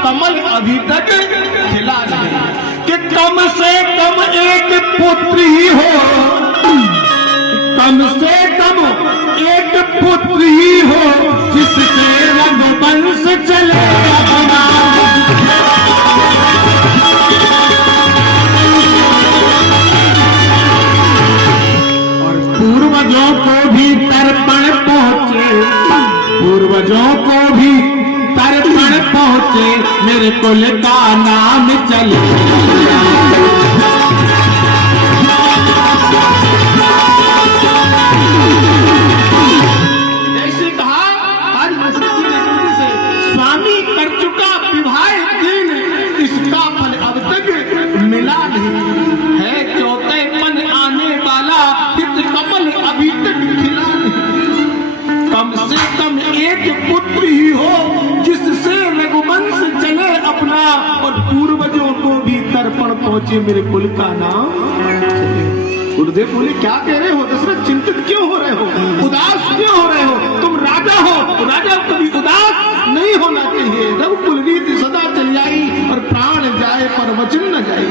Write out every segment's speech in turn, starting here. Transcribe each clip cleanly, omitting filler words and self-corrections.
कमल अभी तक खिला नहीं, कि कम से कम एक पुत्र ही हो, कम से कम एक पुत्र ही हो, जिससे रघुवंश चले अपना। और पूर्वजों को भी तर्पण पहुंचे, पूर्वजों को भी तर्पण पहुंचे, मेरे कुल का नाम चले। जैसे कहा आज से स्वामी कर चुका विवाह दिन, इसका फल अब तक मिला नहीं है, चौथेपन आने वाला चित्त कमल अभी तक खिला नहीं। कम से कम एक पुत्र ही हो, जिससे रघुवंश चले अपना, और पूर्वजों को भी तर्पण पहुंचे, मेरे कुल का नाम। गुरुदेव बोले क्या कह रहे हो दशरथ, चिंतित क्यों हो रहे हो, उदास क्यों हो रहे हो, तुम राजा हो, राजा कभी उदास नहीं होना चाहिए। रघुकुल रीति सदा चली आई, और प्राण जाए पर वचन न जाए।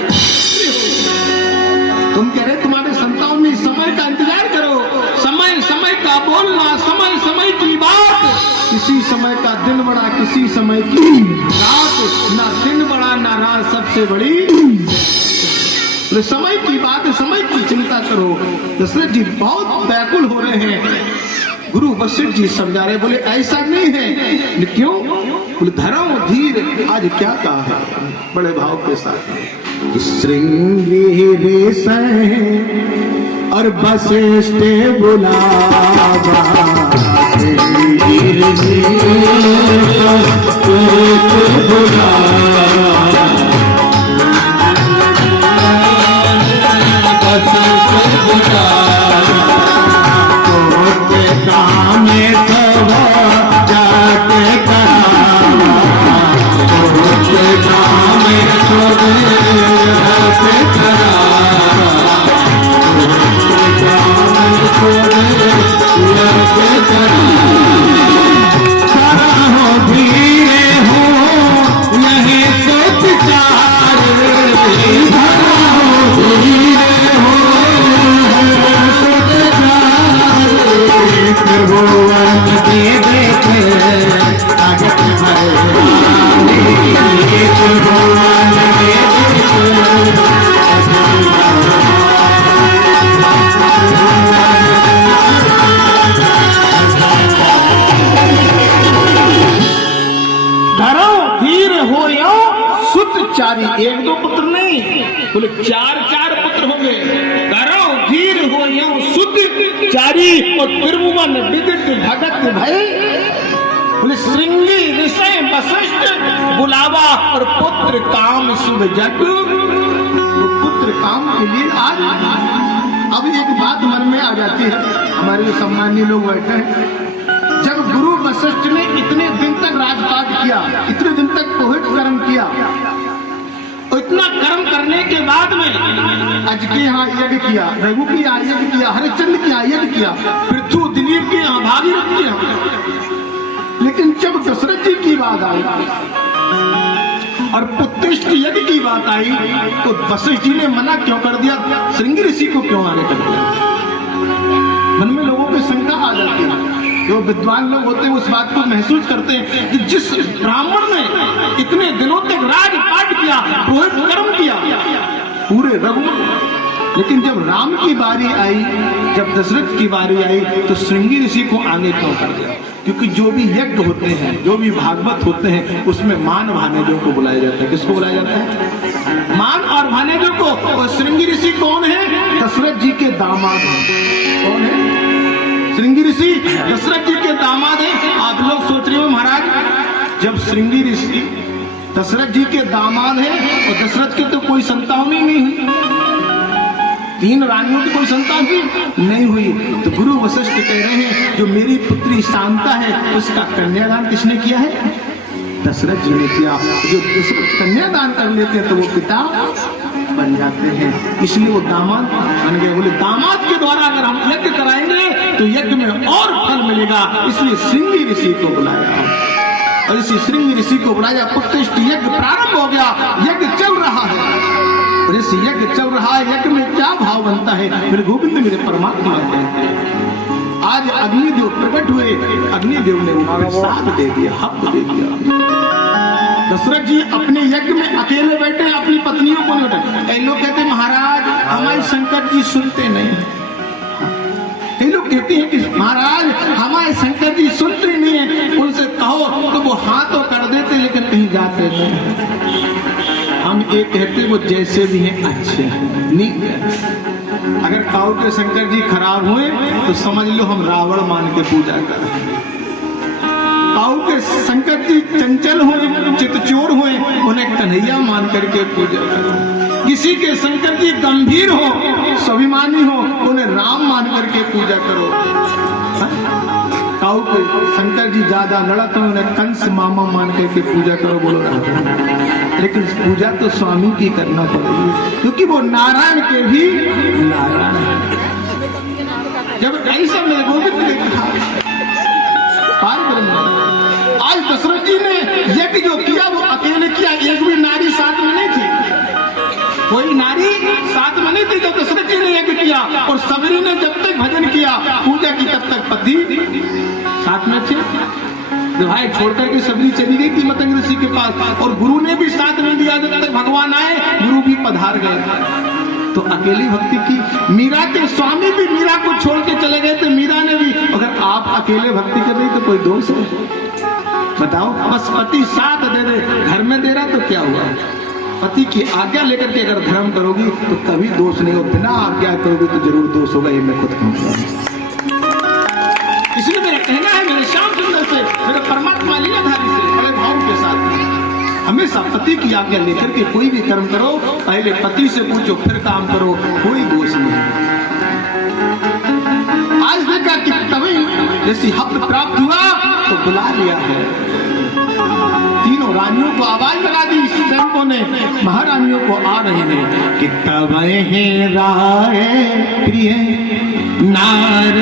तुम कह रहे तुम्हारे संतान में समय का इंतजार करो, समय समय का बोलना, समय समय की बात, किसी समय का दिन बड़ा, किसी समय की रात, ना दिन बड़ा ना रात सबसे बड़ी। समय की बात, समय की चिंता करो। दशरथ जी बहुत व्याकुल हो रहे हैं। गुरु वशिष्ठ जी समझा रहे, बोले ऐसा नहीं है। क्यों? बोले धरो धीर, आज क्या कहा है बड़े भाव के साथ। श्रृंगी से और वशिष्ठ बुलावा, एक दो पुत्र नहीं, बोले चार चार पुत्र होंगे। करो धीर हो यूं सुध चारी, और त्रिभुवन विदित भगत भय। बोले श्रृंगी ऋषि वशिष्ठ बुलावा, और पुत्र काम शुभ जग। पुत्र काम के लिए आज अब एक बात मन में आ जाती है, हमारे जो सम्मानीय लोग बैठे हैं, जब गुरु वशिष्ठ ने इतने दिन तक राजपाट किया, इतने दिन तक कोहिट कर्म किया, और इतना कर्म करने के बाद में अज के यहाँ यज्ञ किया, रघु की यहाँ यज्ञ किया, हरिश्चंद्र की यहाँ यज्ञ किया, पृथु दिलीप के यहाँ, भागीरथ के यहाँ, लेकिन जब दशरथ जी की बात आई और पुत्रिष्ट यज्ञ की बात आई, तो वशिष्ठ जी ने मना क्यों कर दिया, श्रृंगी ऋषि को क्यों आगे कर दिया। मन में लोगों की शंका आ जाती है, जो विद्वान लोग होते हैं उस बात को महसूस करते हैं कि जिस ब्राह्मण ने इतने दिनों तक राजपाट किया, रोहित कर्म किया पूरे रघु, लेकिन जब राम की बारी आई, जब दशरथ की बारी आई, तो श्रृंगी ऋषि को आगे क्यों कर दिया। क्योंकि जो भी यज्ञ होते हैं, जो भी भागवत होते हैं, उसमें मान भानेजों को बुलाया जाता है। किसको बुलाया जाता है? मान और भानेजों को। और श्रृंगी ऋषि कौन है? दशरथ जी के दामाद हैं। कौन है? श्रृंगी ऋषि दशरथ जी के दामाद हैं। आप लोग सोच रहे हो महाराज, जब श्रृंगी ऋषि दशरथ जी के दामाद हैं और दशरथ के तो कोई संतान ही नहीं हुई, 3 रानियों की कोई संतान भी नहीं हुई, तो गुरु वशिष्ठ कह रहे हैं जो मेरी पुत्री शांता है उसका कन्यादान किसने किया है? दशरथ जी ने किया। जो कन्यादान कर लेते हैं तो वो पिता बन जाते हैं, इसलिए वो दामाद बन गए। बोले दामाद के द्वारा अगर हम यज्ञ कराएंगे तो यज्ञ में और फल मिलेगा, इसलिए श्रृंगी ऋषि को बुलाया। और इसी श्रृंग ऋषि को बुलाया, पुत्रेष्टि यज्ञ प्रारंभ हो गया, यज्ञ चल रहा है। और इस यज्ञ चल रहा है, यज्ञ में क्या भाव बनता है? मेरे गोविंद मेरे परमात्मा कहते हैं, आज अग्निदेव प्रकट हुए, अग्निदेव ने उनको साथ दे दिया, हक दे दिया। दशरथ जी अपने यज्ञ में अकेले बैठे, अपनी पत्नियों को नहीं बैठे। कई लोग कहते महाराज हमारे शंकर जी सुनते नहीं, कई लोग कहते हैं कि महाराज हमारे शंकर जी सुनते नहीं है, उनसे कहो तो वो हाँ तो कर देते लेकिन कहीं जाते नहीं। हम ये कहते वो जैसे भी हैं अच्छे हैं, नहीं। अगर कहो के शंकर जी खराब हुए तो समझ लो हम रावण मान के पूजा कर रहे हैं। कहो के शंकर जी चंचल हुए, चितचोर हुए, उन्हें कन्हैया मान करके पूजा करो। किसी के शंकर जी गंभीर हो, स्वाभिमानी हो, उन्हें राम मान करके पूजा करो। कहो के शंकर जी ज्यादा लड़क हो, उन्हें कंस मामा मान करके पूजा करो, बोलो ना। लेकिन पूजा तो स्वामी की करना पड़ेगी, क्योंकि वो नारायण के भी नारायण। जब ऐसा मेरे गोविंद ने कहा पार ब्रह्म, आज दशरथ जी ने यज्ञ जो किया वो अकेले किया, एक भी नारी साथ में नहीं थी, कोई नारी साथ में नहीं थी जब दशरथ जी ने यज्ञ किया। और सबरी ने जब तक भजन किया पूजा की तब तक पति साथ में थे। भाई छोड़कर के सबरी चली गई थी मतंग ऋषि के पास, और गुरु ने भी साथ नहीं दिया जब तक भगवान आए, गुरु भी पधार गए। तो अकेली भक्ति की मीरा के स्वामी भी मीरा को छोड़ के चले गए थे, मीरा ने भी। अगर आप अकेले भक्ति कर रही तो कोई दोष है? बताओ, बस पति साथ दे दे, घर में दे रहा तो क्या हुआ? पति की आज्ञा लेकर के अगर धर्म करोगी तो कभी दोष नहीं हो, बिना आज्ञा करोगी तो जरूर दोष होगा। ये मैं खुद कहूँगा। इसलिए मेरा कहना है मेरे श्याम सुंदर से, मेरे परमात्मा लीलाधारी से बड़े भाव के साथ हमेशा पति की आज्ञा लेकर के कोई भी कर्म करो, पहले पति से पूछो फिर काम करो, कोई दोष नहीं। आज देखा कि तभी जैसी हक प्राप्त हुआ तो बुला लिया है, तीनों रानियों को आवाज लगा दी, सैनिकों ने महारानियों को आ रहे हैं कि तब है राय प्रिय नार